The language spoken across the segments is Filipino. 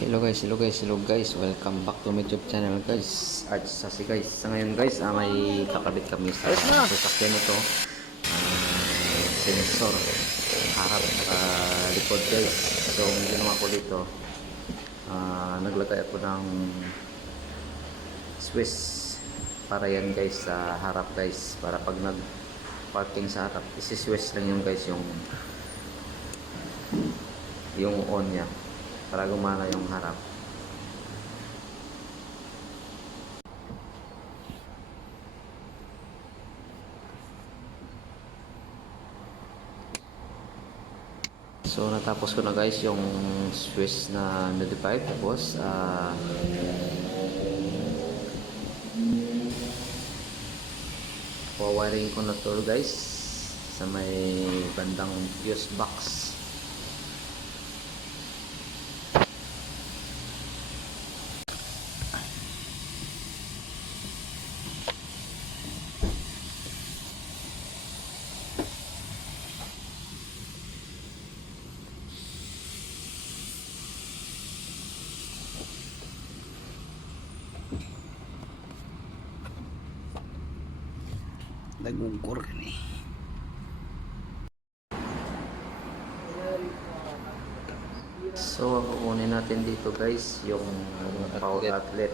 Hello guys, welcome back to my YouTube channel guys. Arts Sasi guys. Sa ngayon guys, may kakabit kami sa sasakyan ito. Sensor harap at likod guys. So, ang ginawa ko dito, naglagay ako ng Swiss para yan guys sa harap guys. Para pag nag-parking sa harap, isi-Swiss lang yun guys yung on niya para gumana yung harap. So natapos ko na guys yung Swiss na modified, tapos wiring ko na to guys sa may bandang fuse box. Nagugor ka ni. So kukunin natin dito guys yung power outlet.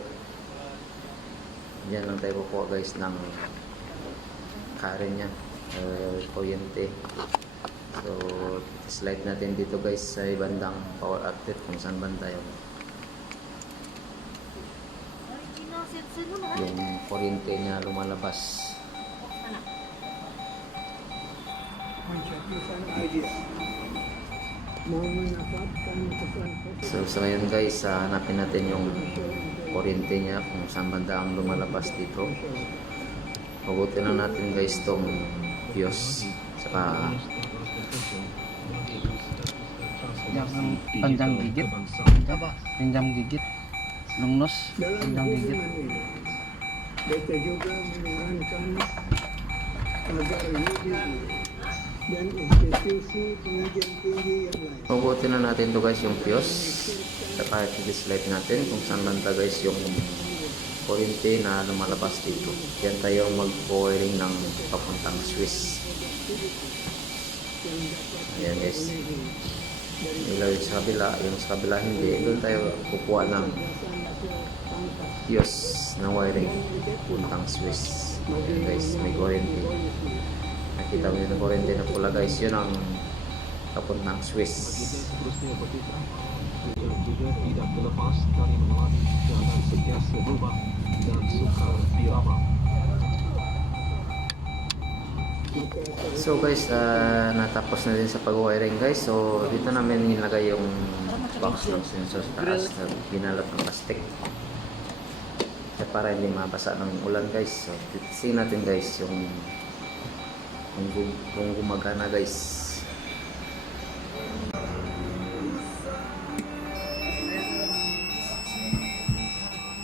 Diyan lang tayo kukuha guys ng current nya, kuryente. So slide natin dito guys sa bandang power outlet kung saan banda yung kuryente nya lumalabas. So ngayon guys, hanapin natin yung kuryente niya kung saan banda ang lumalabas dito. Pagutin lang natin guys tong fuse saka panjang gigit, lungnos, panjang gigit. Mereka juga menyarankan agar dan institusi pengajian tinggi yang lain. pagutin na natin to guys yung fuse saka i-slide natin kung saan banda guys yung kuryente na lumalabas dito. Yan tayo mag-wiring ng papuntang Swiss. Ayan guys, ilaw yung sa kabila hindi. Doon tayo kukuha ng fuse na wiring puntang Swiss. Ayan guys, may kuryente. Nakita mo yung kuryente na pula guys, yun ang papuntang Swiss. Juga tidak terlepas dari melalui jalan sentiasa berubah dan sukar diraba. So guys, natapos na din sa pag-wiring guys. So dito namin nilagay yung box ng sensor sa taas na binalot ng plastic para hindi mabasa ng ulan guys. So titisin natin guys kung gumagana guys.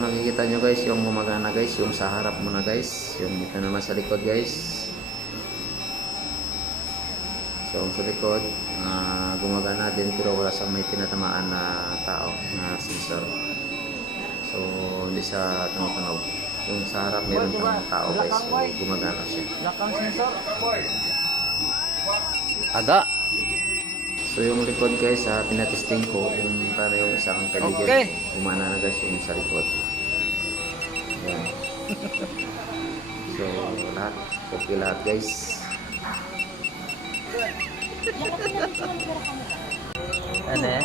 Makikita nyo guys yung gumagana guys, yung sa harap muna guys, yung dito naman sa likod guys. So sa likod gumagana din pero wala sa may tinatamaan na tao na sensor. So hindi sa tumutunog. Yung sa harap meron siyang tao guys, so gumagana siya. Belakang sensor. Ada. So yung likod guys, pinatesting ko kung paano yung isang paligid. Okay. Gumana na guys yung sa likod. Ayan. So lahat, okay lahat guys. Ano eh?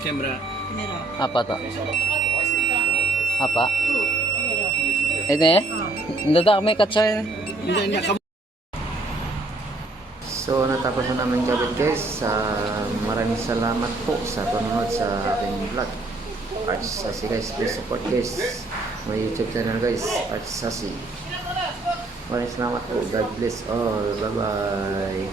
Kamera. Apa to? Apa? Ini eh? Dadak may katsayan. So natapos na namin gawin guys. Maraming salamat po sa panonood sa aking vlog. Arts Sasi guys, please support guys my YouTube channel guys, Arts Sasi. Maraming salamat po. God bless all. Bye bye.